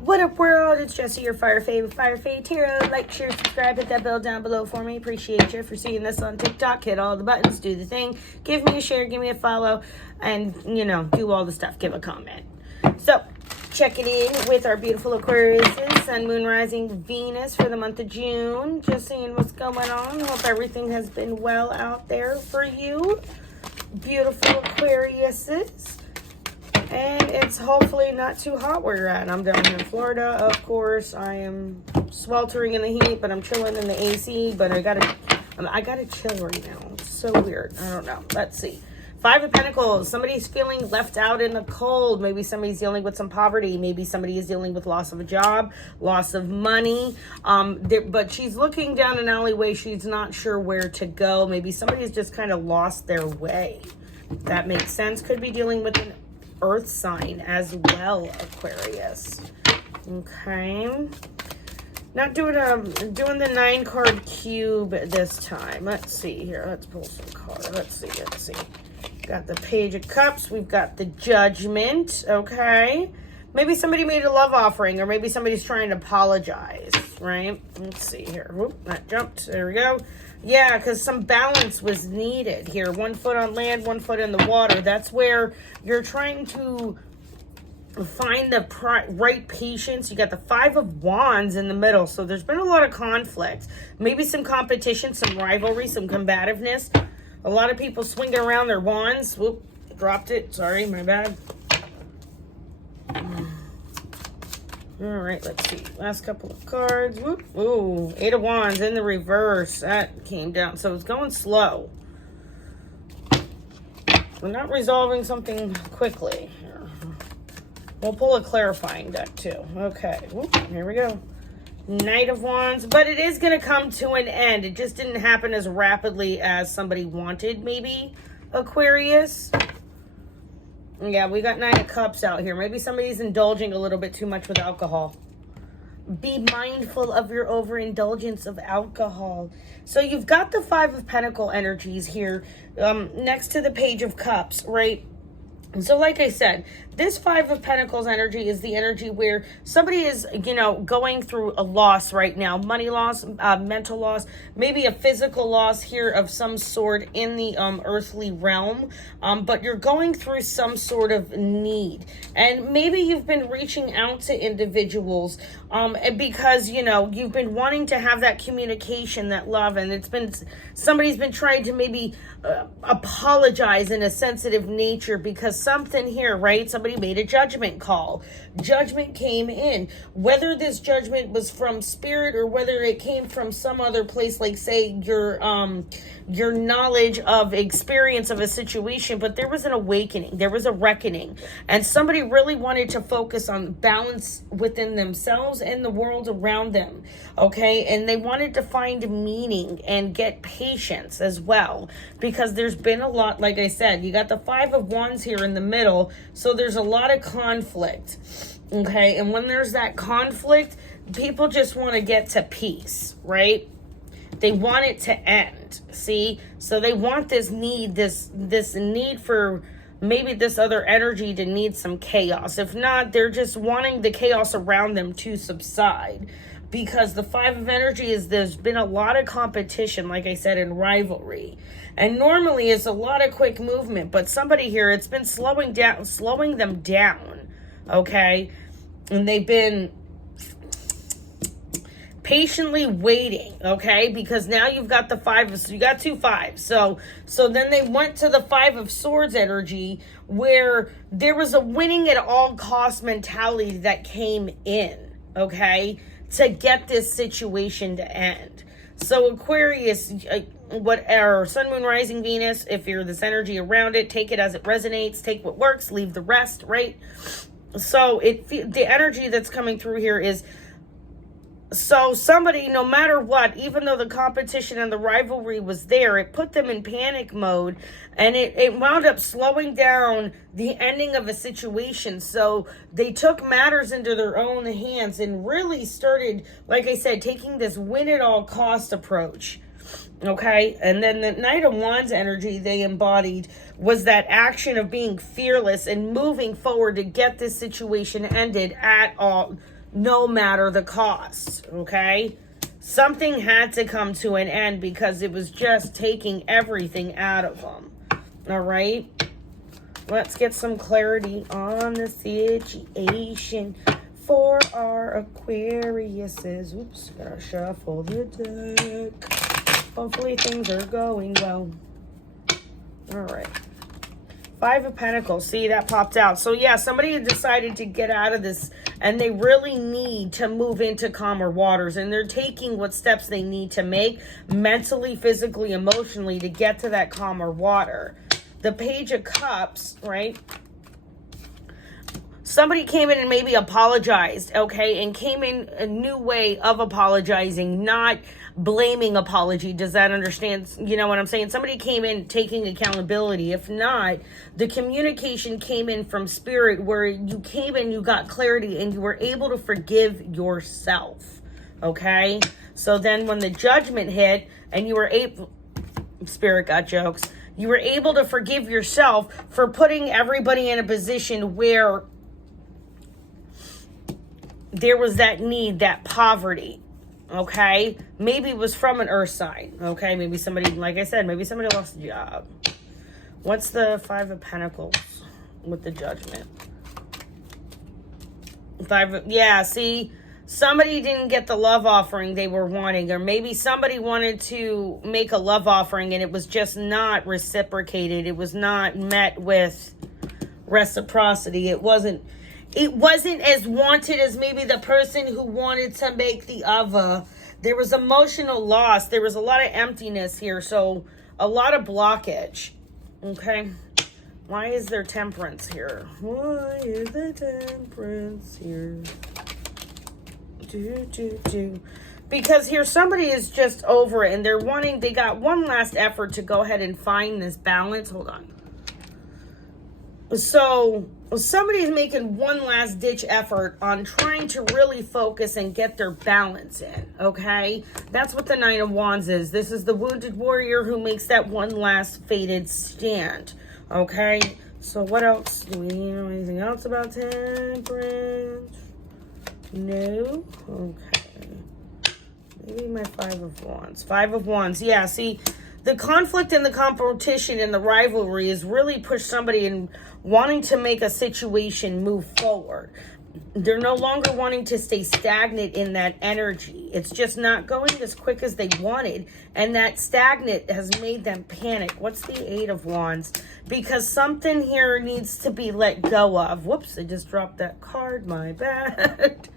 What up, world? It's Jesse, your Fire Tarot. Like, share, subscribe, hit that bell down below for me. Appreciate you for seeing this on TikTok. Hit all the buttons, do the thing. Give me a share, give me a follow, and, you know, do all the stuff. Give a comment. So, checking in with our beautiful Aquarius, Sun, Moon, Rising, Venus for the month of June. Just seeing what's going on. Hope everything has been well out there for you. Beautiful Aquariuses. And it's hopefully not too hot where you're at. I'm down here in Florida, of course. I am sweltering in the heat, but I'm chilling in the AC. But I gotta chill right now. It's so weird. I don't know. Let's see. Five of Pentacles. Somebody's feeling left out in the cold. Maybe somebody's dealing with some poverty. Maybe somebody is dealing with loss of a job, loss of money. But she's looking down an alleyway. She's not sure where to go. Maybe somebody's just kind of lost their way. If that makes sense. Could be dealing with an Earth sign as well, Aquarius. Okay. Not doing the 9-card cube this time. Let's see here. Let's pull some cards. Let's see. Got the Page of Cups. We've got the Judgment. Okay. Maybe somebody made a love offering, or maybe somebody's trying to apologize, right? Let's see here. Whoop, that jumped. There we go. Yeah, because some balance was needed here. 1 foot on land, 1 foot in the water. That's where you're trying to find the right patience. You got the 5 of Wands in the middle. So there's been a lot of conflict. Maybe some competition, some rivalry, some combativeness. A lot of people swinging around their wands. Whoop, dropped it. Sorry, my bad. All right, let's see. Last couple of cards. Whoop. Ooh, 8 of Wands in the reverse. That came down. So it's going slow. We're not resolving something quickly. We'll pull a clarifying deck too. Okay. Whoop, here we go. Knight of Wands. But it is going to come to an end. It just didn't happen as rapidly as somebody wanted, maybe, Aquarius. Yeah, we got 9 of Cups out here. Maybe somebody's indulging a little bit too much with alcohol. Be mindful of your overindulgence of alcohol. So you've got the 5 of Pentacle energies here next to the Page of Cups, right? So like I said, this 5 of Pentacles energy is the energy where somebody is, you know, going through a loss right now. Money loss, mental loss, maybe a physical loss here of some sort in the earthly realm. But you're going through some sort of need. And maybe you've been reaching out to individuals because, you know, you've been wanting to have that communication, that love. And it's been, somebody's been trying to maybe apologize in a sensitive nature because something here, right? Somebody made a judgment call. Judgment came in. Whether this judgment was from spirit or whether it came from some other place, like say your knowledge of experience of a situation, but there was an awakening, there was a reckoning, and somebody really wanted to focus on balance within themselves and the world around them. Okay, and they wanted to find meaning and get patience as well, because there's been a lot, like I said, you got the 5 of Wands here in the middle, so there's a lot of conflict. Okay, and when there's that conflict, people just want to get to peace, right? They want it to end. See, so they want this need, this need for maybe this other energy to need some chaos. If not, they're just wanting the chaos around them to subside, because the 5 of energy is, there's been a lot of competition, like I said, and rivalry. And normally it's a lot of quick movement, but somebody here, it's been slowing them down. Okay, and they've been patiently waiting, okay, because now you've got the 5 of, so you got 2 5s. So then they went to the 5 of Swords energy, where there was a winning at all cost mentality that came in, okay, to get this situation to end. So Aquarius, whatever, Sun, Moon, Rising, Venus, if you're this energy around it, take it as it resonates, take what works, leave the rest, right? So the energy that's coming through here is, so somebody, no matter what, even though the competition and the rivalry was there, it put them in panic mode, and it wound up slowing down the ending of a situation. So they took matters into their own hands and really started, like I said, taking this win at all cost approach. Okay, and then the Knight of Wands energy they embodied was that action of being fearless and moving forward to get this situation ended at all, no matter the cost. Okay, something had to come to an end because it was just taking everything out of them. All right, let's get some clarity on the situation for our Aquariuses. Oops, gotta shuffle the deck. Hopefully things are going well. All right. 5 of Pentacles. See, that popped out. So, yeah, somebody had decided to get out of this, and they really need to move into calmer waters. And they're taking what steps they need to make mentally, physically, emotionally to get to that calmer water. The Page of Cups, right? Somebody came in and maybe apologized, okay? And came in a new way of apologizing, not blaming apology. Does that understand? You know what I'm saying? Somebody came in taking accountability. If not, the communication came in from spirit where you came in, you got clarity, and you were able to forgive yourself, okay? So then when the judgment hit and you were able, spirit got jokes, you were able to forgive yourself for putting everybody in a position where there was that need, that poverty, okay? Maybe it was from an earth sign, okay? Maybe somebody, like I said, maybe somebody lost a job. What's the 5 of Pentacles with the judgment? Yeah, see, somebody didn't get the love offering they were wanting, or maybe somebody wanted to make a love offering and it was just not reciprocated. It was not met with reciprocity. It wasn't as wanted as maybe the person who wanted to make the other. There was emotional loss. There was a lot of emptiness here. So a lot of blockage. Okay. Why is there temperance here? Why is there temperance here? Because here somebody is just over it and they're wanting, they got one last effort to go ahead and find this balance. Hold on. So somebody's making one last ditch effort on trying to really focus and get their balance in, okay? That's what the Nine of Wands is. This is the wounded warrior who makes that one last fated stand, okay? So what else? Do we know anything else about temperance? No? Okay. Maybe my 5 of Wands. 5 of Wands, yeah, see, the conflict and the competition and the rivalry has really pushed somebody in wanting to make a situation move forward. They're no longer wanting to stay stagnant in that energy. It's just not going as quick as they wanted. And that stagnant has made them panic. What's the 8 of Wands? Because something here needs to be let go of. Whoops, I just dropped that card. My bad.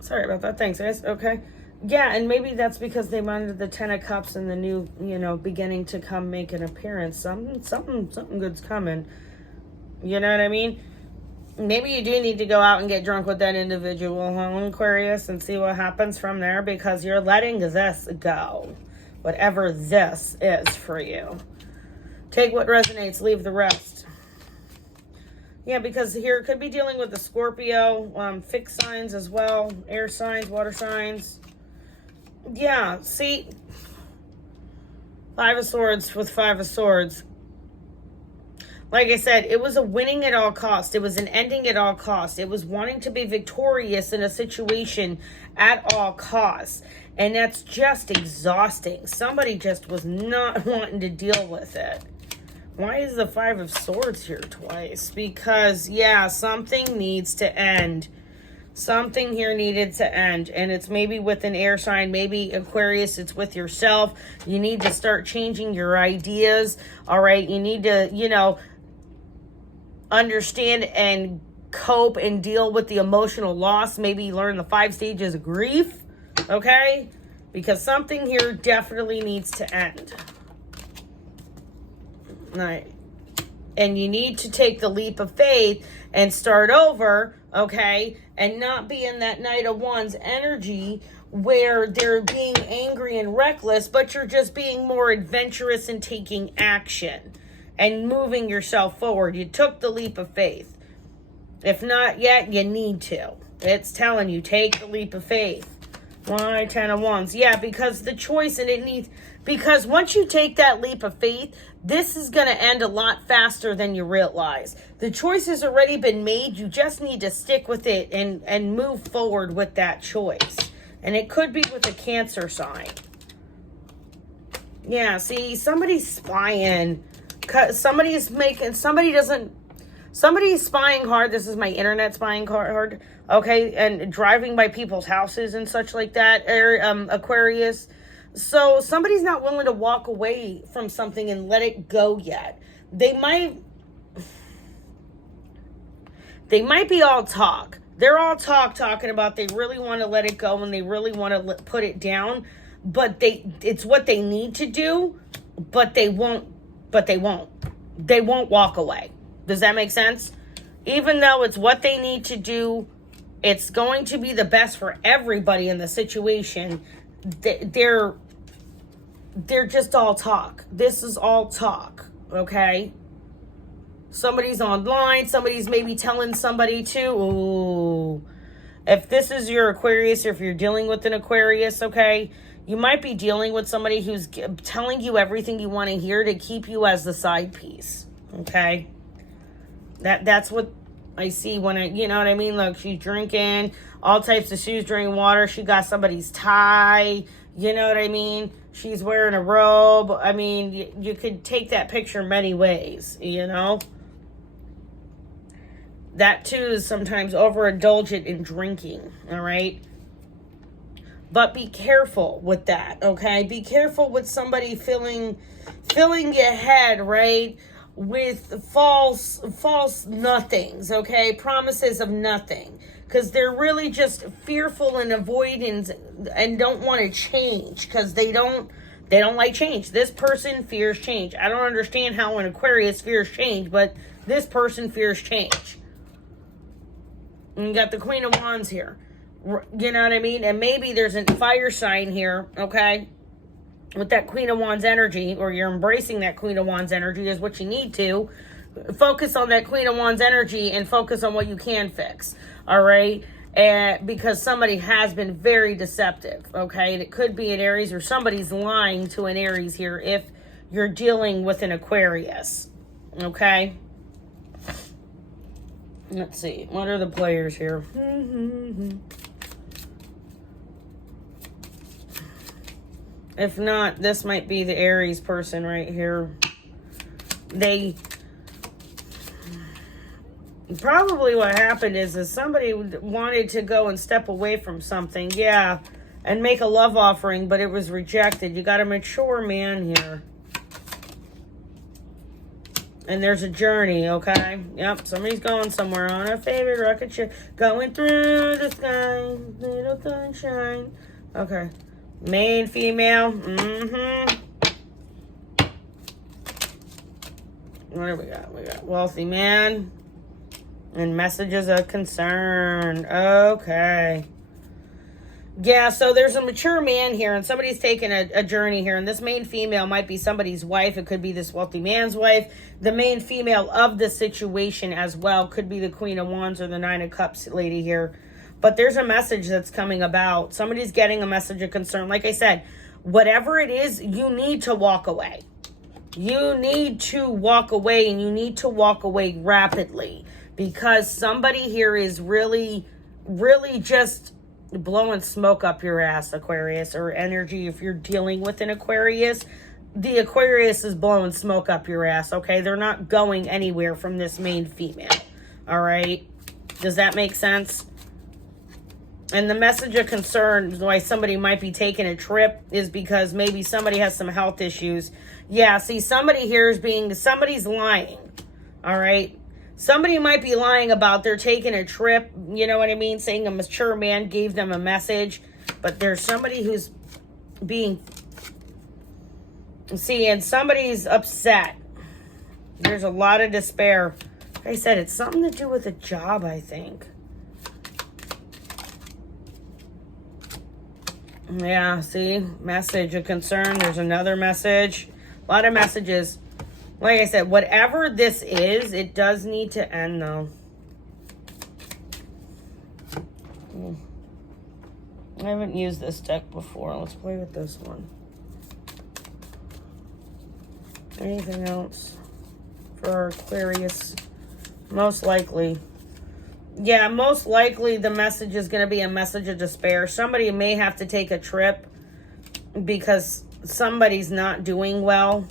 Sorry about that. Thanks, guys. Okay. Yeah, and maybe that's because they wanted the 10 of Cups and the new, beginning to come make an appearance. Something good's coming. You know what I mean? Maybe you do need to go out and get drunk with that individual, huh, Aquarius, and see what happens from there, because you're letting this go. Whatever this is for you. Take what resonates, leave the rest. Yeah, because here it could be dealing with the Scorpio, fixed signs as well, air signs, water signs. Yeah, see, 5 of Swords with 5 of Swords. Like I said, it was a winning at all costs. It was an ending at all costs. It was wanting to be victorious in a situation at all costs. And that's just exhausting. Somebody just was not wanting to deal with it. Why is the 5 of Swords here twice? Because, yeah, something needs to end. Something here needed to end, and it's maybe with an air sign, maybe Aquarius, it's with yourself. You need to start changing your ideas, all right? You need to, understand and cope and deal with the emotional loss. Maybe learn the 5 stages of grief, okay? Because something here definitely needs to end. All right. And you need to take the leap of faith and start over, okay? And not be in that Knight of Wands energy where they're being angry and reckless, but you're just being more adventurous and taking action and moving yourself forward. You took the leap of faith. If not yet, you need to. It's telling you, take the leap of faith. Why 10 of Wands? Yeah, because the choice, and it needs, because once you take that leap of faith, this is going to end a lot faster than you realize. The choice has already been made. You just need to stick with it and move forward with that choice. And it could be with a Cancer sign. Yeah, see, somebody's spying. Somebody's spying hard. This is my internet spying hard. Okay, and driving by people's houses and such like that, Aquarius. So somebody's not willing to walk away from something and let it go yet. They might be all talk. They're all talking about they really want to let it go and they really want to put it down. But it's what they need to do, but they won't walk away. Does that make sense? Even though it's what they need to do, it's going to be the best for everybody in the situation. They're just all talk. This is all talk, okay? Somebody's online. Somebody's maybe telling somebody to. Ooh. If this is your Aquarius, or if you're dealing with an Aquarius, okay, you might be dealing with somebody who's telling you everything you want to hear to keep you as the side piece, okay? That's what I see when you know what I mean? Look, she's drinking all types of shoes, drinking water. She got somebody's tie. You know what I mean? She's wearing a robe. I mean, you could take that picture many ways, you know? That, too, is sometimes overindulgent in drinking, all right? But be careful with that, okay? Be careful with somebody filling your head, right? With false nothings, okay? Promises of nothing. Because they're really just fearful and avoidant and don't want to change. Because they don't like change. This person fears change. I don't understand how an Aquarius fears change, but this person fears change. And you got the Queen of Wands here. You know what I mean? And maybe there's a fire sign here, okay? With that Queen of Wands energy, or you're embracing that Queen of Wands energy is what you need to. Focus on that Queen of Wands energy and focus on what you can fix, all right? Because somebody has been very deceptive, okay? And it could be an Aries, or somebody's lying to an Aries here if you're dealing with an Aquarius, okay? Let's see. What are the players here? If not, this might be the Aries person right here. Probably what happened is somebody wanted to go and step away from something, yeah, and make a love offering, but it was rejected. You got a mature man here. And there's a journey, okay? Yep, somebody's going somewhere on a favorite rocket ship, going through the sky, little sunshine. Okay. Main, female. What do we got? We got wealthy man. And messages of concern. Okay. Yeah, so there's a mature man here, and somebody's taking a journey here, and this main female might be somebody's wife. It could be this wealthy man's wife. The main female of the situation as well could be the Queen of Wands or the Nine of Cups lady here. But there's a message that's coming about. Somebody's getting a message of concern. Like I said, whatever it is, you need to walk away. You need to walk away, and you need to walk away rapidly. Because somebody here is really, really just blowing smoke up your ass, Aquarius, or energy. If you're dealing with an Aquarius, the Aquarius is blowing smoke up your ass, okay? They're not going anywhere from this main female, all right? Does that make sense? And the message of concern, why somebody might be taking a trip, is because maybe somebody has some health issues. Yeah, see, somebody here is somebody's lying, all right? Somebody might be lying about they're taking a trip, you know what I mean? Saying a mature man gave them a message. But there's somebody who's being... See, and somebody's upset. There's a lot of despair. Like I said, it's something to do with a job, I think. Yeah, see? Message of concern. There's another message. A lot of messages. Like I said, whatever this is, it does need to end, though. I haven't used this deck before. Let's play with this one. Anything else for Aquarius? Most likely. Yeah, most likely the message is going to be a message of despair. Somebody may have to take a trip because somebody's not doing well.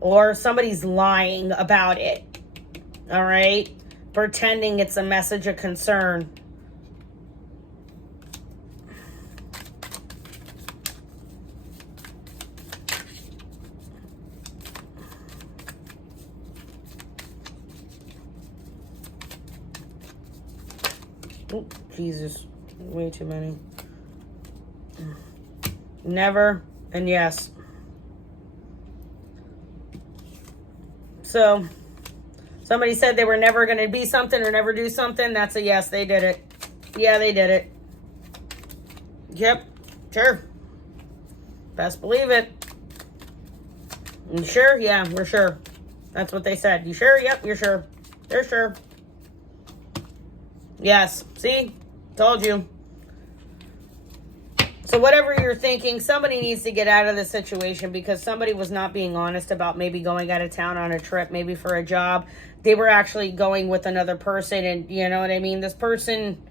Or somebody's lying about it. All right? Pretending it's a message of concern. Oh, Jesus. Way too many. Never and yes. So, somebody said they were never going to be something or never do something. That's a yes, they did it. Yeah, they did it. Yep, sure. Best believe it. You sure? Yeah, we're sure. That's what they said. You sure? Yep, you're sure. They're sure. Yes, see? Told you. So whatever you're thinking, somebody needs to get out of the situation because somebody was not being honest about maybe going out of town on a trip, maybe for a job. They were actually going with another person, and you know what I mean? This person,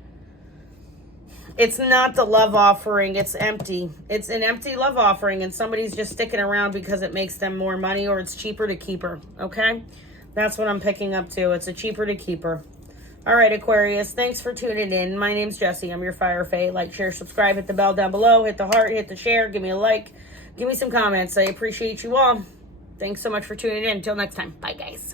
it's not the love offering. It's empty. It's an empty love offering, and somebody's just sticking around because it makes them more money or it's cheaper to keep her, okay? That's what I'm picking up too. It's a cheaper to keep her. All right, Aquarius, thanks for tuning in. My name's Jessie. I'm your Fire Fae. Like, share, subscribe, hit the bell down below, hit the heart, hit the share, give me a like, give me some comments. I appreciate you all. Thanks so much for tuning in. Until next time. Bye, guys.